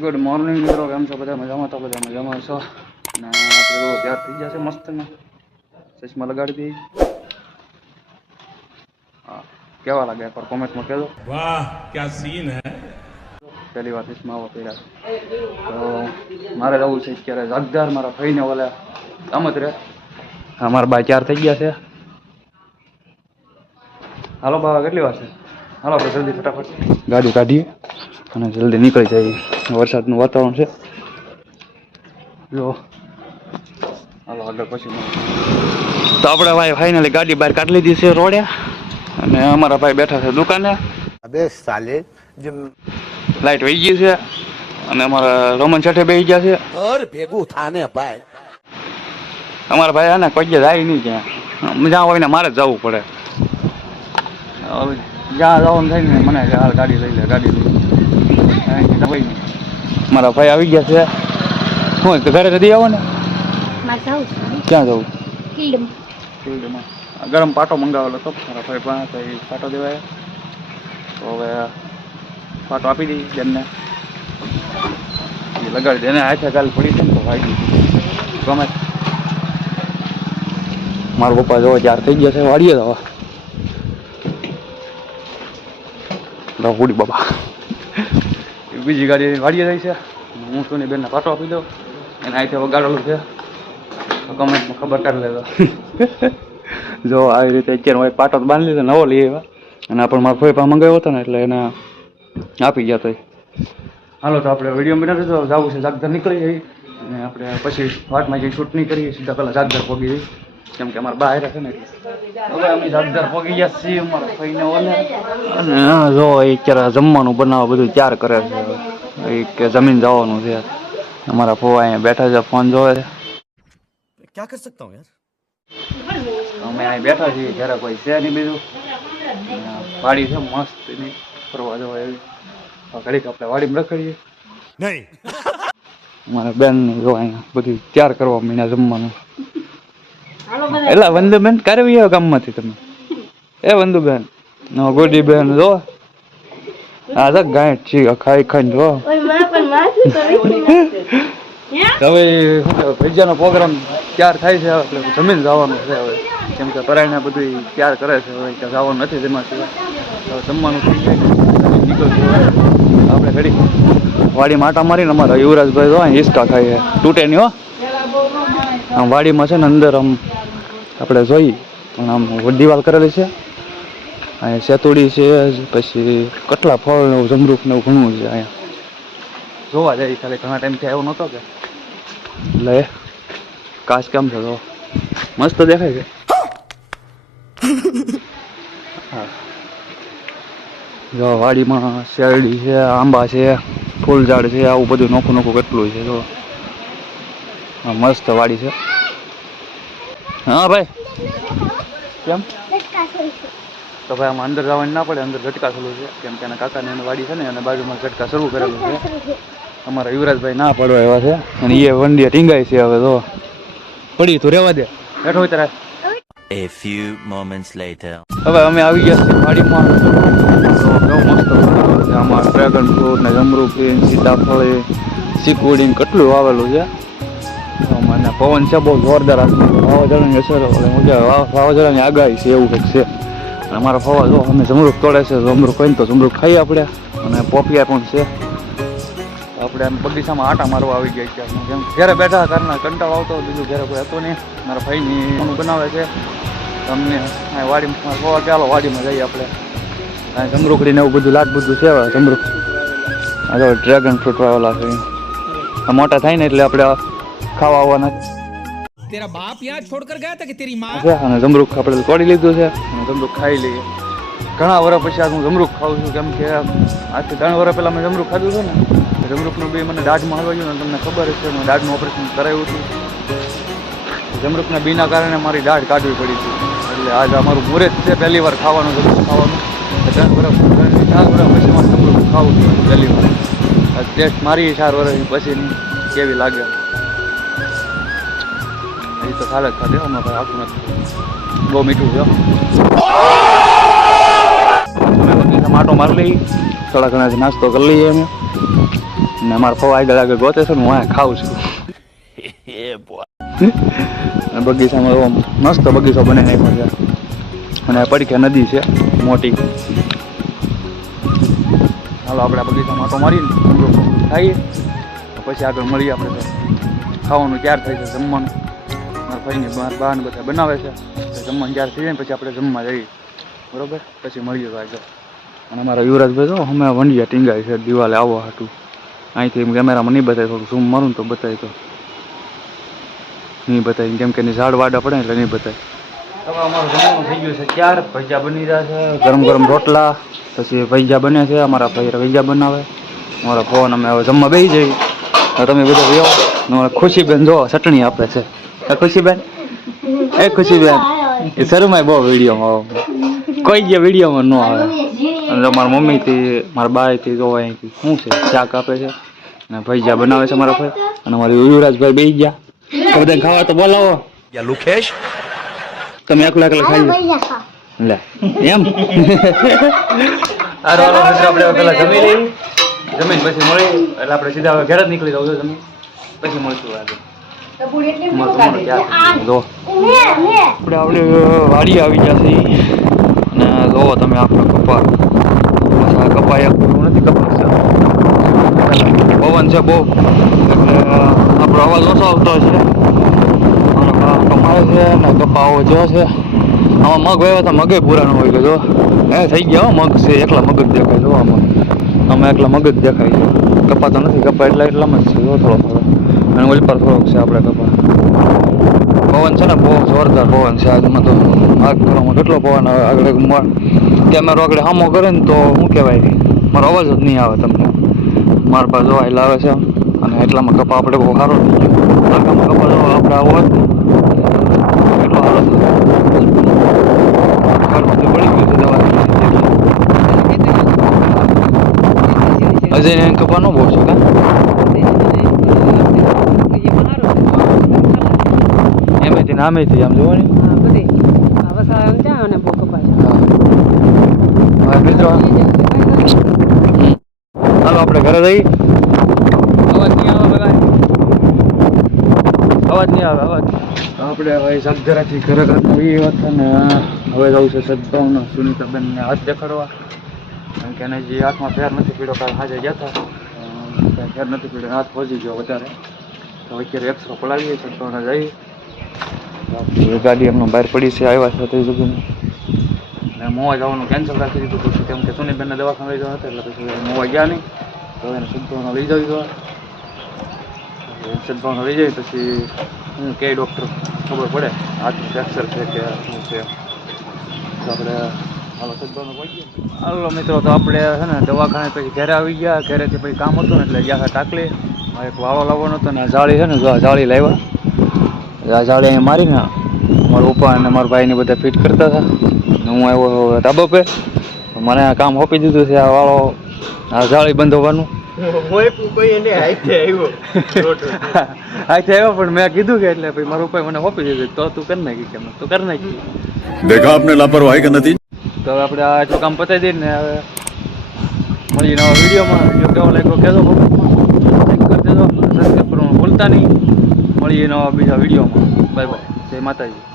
Good morning મિત્રો, કેમ છો બધા? મજામાં? તો બધા મજામાં છો ને? આપણે તો તૈયાર થઈ જશે મસ્ત ને ચશ્મા લગાડી દઈએ. હા, કેવા લાગે એકવાર કોમેન્ટમાં કહેજો. વાહ ક્યા સીન હે. પહેલી વાર ચશ્મા આવો પહેર્યા તો મારે જવું છે અત્યારે જગદાર. મારા ભાઈને ઓલા આમ જ રહે. હા, મારા બા તૈયાર થઈ ગયા છે. હાલો બાબા, કેટલી વાર છે? હાલો આપણે જલ્દી ફટાફટ ગાડી કાઢીએ અને જલ્દી નીકળી જઈએ. વરસાદનું વાતાવરણ છે જો. હાલો આગળ પછી તો આપણે ભાઈ ફાઇનલી ગાડી બહાર કાઢી લીધી છે રોડે અને અમારા ભાઈ બેઠા છે દુકાને. અબે સાલે જે લાઈટ વહી ગઈ છે અને અમારા રોમન છઠે બેસી ગયા છે. ઓર ભેગું થાને ભાઈ અમારા ભાઈ આને કોઈ જાય નહીં ક્યાં. જ્યાં હોય ને મારે જ જવું પડે. જ્યાં જવાનું થાય ને મને હાલ ગાડી લઈ લે, ગાડી લઈ લે. મારા ભાઈ આવી ગયા છે. શું ઘરે જતી આવો ને? ક્યાં જવું? ફિલ્ડમાં ગરમ પાટો મંગાવેલો હતો મારા ભાઈ પણ, તો એ પાટો દેવાય. તો હવે પાટો આપી દઈ બેનને, એ લગાડી દે. એને હાથે ગાલ પડી છે ને તો ભાઈ ગમે. મારા પપ્પા જો ચાર થઈ ગયા છે વાડીએ તો હુડી બાબા. બીજી ગાડી વાડીએ જાય છે. હું શું ની બેનને પાટો આપી દઉં. એને હાથે વગાડેલું છે, કમેન્ટમાં ખબર કાઢી લેજો. જો આવી રીતે અત્યારે હોય પાટો બાંધી લીધો, નવો લઈ આવ્યા. અને આપણે મારા ભાઈ પાસે મંગાવ્યો હતો ને એટલે એને આપી ગયા તો. હાલો તો આપણે વિડીયો બનાવી તો જવું છે જાગદાર નીકળી જઈએ અને આપણે પછી વાટમાં જઈ શૂટ નહીં કરીએ, સીધા પહેલાં જાગદાર પહોંચી જઈએ. કેમ કે અમારા બહાર છે ને એટલે હવે અમે જાગદાર પહોંચી ગયા છીએ. અમારા ભાઈને ઓલે અને જો અત્યારે જમવાનું બનાવવા બધું તૈયાર કરે છે. કે જમીન જવાનું છે. અમારા ફોવા અહીંયા બેઠા છે, ફોન જોવે છે. क्या कर सकता हूँ यार. અમે અહીં બેઠા છીએ, જ્યારે કોઈ છે નહીં બીજું. વાડી છે મસ્ત એની ફરવા જવા એવી. ઘડીક આપણે વાડીમાં રખડીએ. नहीं મારા બેન જો અહીંયા બધું તૈયાર કરવા મીના જમવાનું. એટલે વંદુબેન કરવી આવ્યો ગામમાંથી તમે? એ વંદુબેન ગોડી બેન જો આ તો ગાંઠ છે ખાઈ ખાઈને જો. હવે ભજીયાનો પ્રોગ્રામ તૈયાર થાય છે એટલે જમીન જવાનું છે હવે. કેમ કે પરાયને બધું તૈયાર કરે છે હવે કે જવાનું નથી તેમાં સિવાય. હવે જમવાનું થઈ જાય ને નીકળશું. આપણે ઘડી વાડીમાં આટા મારીને અમારા યુવરાજભાઈ જો હિસકા ખાઈએ, તૂટે નહીં હો. આમ વાડીમાં છે ને અંદર આમ આપણે જોઈ પણ આમ દિવાલ કરેલી છે. અહીંયા સેતુડી છે, પછી કેટલા ફળ ને જમરૂખ ને એવું ઘણું છે અહીંયા જોવા જાય. ખાલી ઘણા ટાઈમથી આવ્યો નહોતો કે એટલે કાચ કેમ છે તો મસ્ત દેખાય છે. હા જો વાડીમાં શેરડી છે, આંબા છે, ફૂલ ઝાડ છે, આવું બધું નોખું નોખું કેટલું છે જો. હા મસ્ત વાડી છે. હા ભાઈ કેમ તો ભાઈ આમાં અંદર જવાનું ના પડે, અંદર ઝટકા સલું છે. કેમ કે એના કાકાને એની વાડી છે ને અને બાજુમાં ઝટકા શરૂ કરેલું છે. અમારા યુવરાજભાઈ ના પડવા એવા છે અને એ વંડીએ ટીંગાય છે. હવે તો પડી તું રહેવા દે, બેઠો હોય ત્યારે. A few moments later. હવે અમે આવી ગયા છીએ વાડીમાં. બહુ મસ્ત છે. આમાં ડ્રેગન ફ્રૂટ ને જમરૂખી, સીતાફળ, ચીકુડી કેટલું વાવેલું છે. અને પવન છે બહુ જોરદાર. વાવાઝોડાની અસર વાવાઝોડાની આગાહી છે એવું કંઈક છે. અને અમારા ફવા જો અમે જમરૂખ તોડે છે. જમરૂખ હોય ને તો જમરૂખ ખાઈએ આપણે. અને પોપિયા પણ છે. આપણે આમ બગીચામાં આટા મારવા આવી ગયા છે. જેમ ઘરે બેઠા કારના કંટાળો આવતો, બીજું ઘરે કોઈ હતો નહીં. મારા ભાઈની મમ્મી બનાવે છે. અમને વાડીમાં ફવા ચાલો વાડીમાં જઈએ આપણે. જમરૂખડી ને એવું બધું લાટ બધું છે. જમરૂખ આ જો ડ્રેગન ફ્રૂટ વાવેલા છે. મોટા થાય ને એટલે આપણે ખાવા આવવાના. તેરા બાપ યહાં છોડકર ગયા હતા કે તેરી માँ. અને જમરૂખ આપણે તોડી લીધું છે અને જમરૂખ ખાઈ લઈએ. ઘણા વર્ષ પછી આ હું જમરૂખ ખાઉં છું. કેમ કે આજથી 3 વર્ષ પહેલાં મેં જમરૂખ ખાધું છે ને. જમરૂખનું બી મને દાઢમાં હલવા ગયું ને તમને ખબર છે. મેં દાઢનું ઓપરેશન કરાવ્યું હતું. જમરૂખના બીના કારણે મારી દાઢ કાઢવી પડી હતી. એટલે આજ અમારું મુહૂર્ત છે પહેલી વાર ખાવાનું, જમરૂખ ખાવાનું. 4 વર્ષ પછી મારે જમરૂખ ખાવું છું પહેલી વાર. ટેસ્ટ મારી 4 વર્ષ પછીની કેવી લાગે એ તો ખાલે જ ખાધે. અમે ભાઈ આખું નથી, બહુ મીઠું છે. માટો મારી લઈ, થોડા ઘણા નાસ્તો કરી લઈએ અમે. ને અમારા ફવા આગળ ગોતે છે ને હું અહીંયા ખાઉં છું. અને બગીચામાં એવો મસ્ત બગીચો બને નાખ્યો છે અને પડખે નદી છે મોટી. હાલો આપણે આ બગીચામાં તો મારીને ખાઈએ પછી આગળ મળીએ. આપણે તો ખાવાનું તૈયાર થાય છે, જમવાનું મારા ભાઈને બહાર બધા બનાવે છે. જમવાનું તૈયાર થઈ જાય ને પછી આપણે જમવા જઈએ, બરોબર? પછી મળીએ તો આગળ. અને અમારા યુવરાજભાઈ તો અમે વંડિયા ટીંગાય છે દિવાલે આવવા હાટું. અહીંથી કેમેરામાં નહીં બતાય, થોડું ઝૂમ મારું તો બતાય તો નહીં બતાય, કેમ કે એની ઝાડ વાડા પડે એટલે નહીં બતાય. હવે અમારું જમવાનું થઈ ગયું છે ત્યાર. ભજીયા બની રહ્યા છે, ગરમ ગરમ રોટલા, પછી ભજીયા બને છે. અમારા ભાઈ ભજીયા બનાવે, અમારા ફોન અમે હવે જમવા બેસી જઈએ. તો તમે બધા વ્યવ. ખુશીબેન જો ચટણી આપે છે. ખુશીબેન, એ ખુશીબેન એ શરૂમાં બહુ વિડીયોમાં કોઈ ગયા વિડીયોમાં ન આવે. અને મારા મમ્મીથી મારા બાઈથી જો અહીંથી શું છે શાક આપે છે અને ભજીયા બનાવે છે મારા ભાઈ. અને અમારા યુવરાજભાઈ બેસી ગયા. તો બધા ખાવા તો બોલાવો. લુકેશ તમે એકલા ખાઈ લે એમ. હારો હાલો મિત્ર, આપણે પેલા જમી લઈએ, જમીન પછી મળી એટલે આપણે સીધા હવે ઘરે જ નીકળી જાવ છો. જમીન પછી મળશું આગળ. આપણે વાડી આવી જશે અને જોવો તમે આપણો કપા. કપા એક નથી, કપા છે પવન છે બહુ એટલે આપણો અવાજ ઓછો આવતો છે. કમાય છે ને કપા આવો જો છે. આમાં મગ વાવ્યા તો મગે પૂરા ન હોય કે જો હે થઈ ગયા મગ છે, એકલા મગ જ દેખાય. જો આમાં એકલા મગ જ દેખાય છે. કપા તો નથી, કપા એટલામાં જ છે જો થોડો થોડો. અને ઓલી પર થોડોક છે આપણે કપા. પવન છે ને બહુ જોરદાર પવન છે આજમાં તો. આગ કરવામાં કેટલો પવન આવે. આગળ કેમેરો આગળ સામો કરે ને તો શું કહેવાય, મારો અવાજ જ નહીં આવે તમને. મારા પાસે જોવા એટલે આવે છે અને એટલામાં કપા આપણે બહુ સારો થઈ ગયો. તડકામાં કપા જો આપણે આવો જ કેટલો સારો છે. બધું પડી ગયું છે દવા અજય ને કપા નો બહુ છે કા એમેથી ને આમેથી આમ જોવો ને. મિત્રો હાલો આપણે ઘરે જઈએ. અવાજ નહીં આવે બધા, અવાજ નહીં આવે અવાજ. આપણે હવે સગધરાથી ઘરે ઘરની વાત ને હવે જવું છે સદભાવના સુનીતાબેનને હાથ દેખાડવા. કારણ કે એને જે હાથમાં ફેર નથી પીડ્યો, કાલ હાજે ગયા હતા ફેર નથી પીડ્યો, હાથ પહોંચી ગયો વધારે. તો અત્યારે એક્સરો પડાવીએ સદભાવના જઈએ. ગાડી એમનો બહાર પડી છે, આવ્યા છે તે જગ્યાએ. ને મોવા જવાનું કેન્સલ રાખી દીધું પછી, કેમ કે સુનીબેનને દવાખાને લઈ જવા હતા એટલે પછી મોવા ગયા નહીં. તો એને સદભાવના લઈ જવી જોઈએ. સદભાવના લઈ જાય પછી હું કે ડૉક્ટર ખબર પડે હાથનું ફ્રેક્ચર છે કે શું છે. તો આપણે હાલો સદભાવના પહોંચીએ. હાલો મિત્રો, તો આપણે છે ને દવાખાને પછી ઘરે આવી ગયા. ઘરેથી પછી કામ હતું ને એટલે ગયા હતા ટાકલી. એક વાળો લાવવાનો હતો ને જાળી છે ને જો જાળી લાવ્યા. આ જાળી અહીંયા મારીને મારા પપ્પા અને મારા ભાઈને બધા ફિટ કરતા હતા. હું આવ્યો ધાબા પે, મને આ કામ આપી દીધું છે આ વાળો આ જાળી બંધવાનું. હાથે આવ્યો પણ મેં કીધું કે એટલે ભાઈ મારા પપ્પાએ મને આપી દીધું. તો તું કરી નાખી કે તું કરી નાખી. देखा आपने लापरवाही का नतीजा. તો હવે આપણે આ એટલું કામ પતાવી દઈએ ને હવે મળીએ નવા વિડીયોમાં. વિડીયો કેવો લાગ્યો કહેજો, લાઈક કરી દેજો, સબસ્ક્રાઈબ કરવાનું ભૂલતા નહીં. મળીએ નવા બીજા વિડીયોમાં. બાય બાય, જય માતાજી.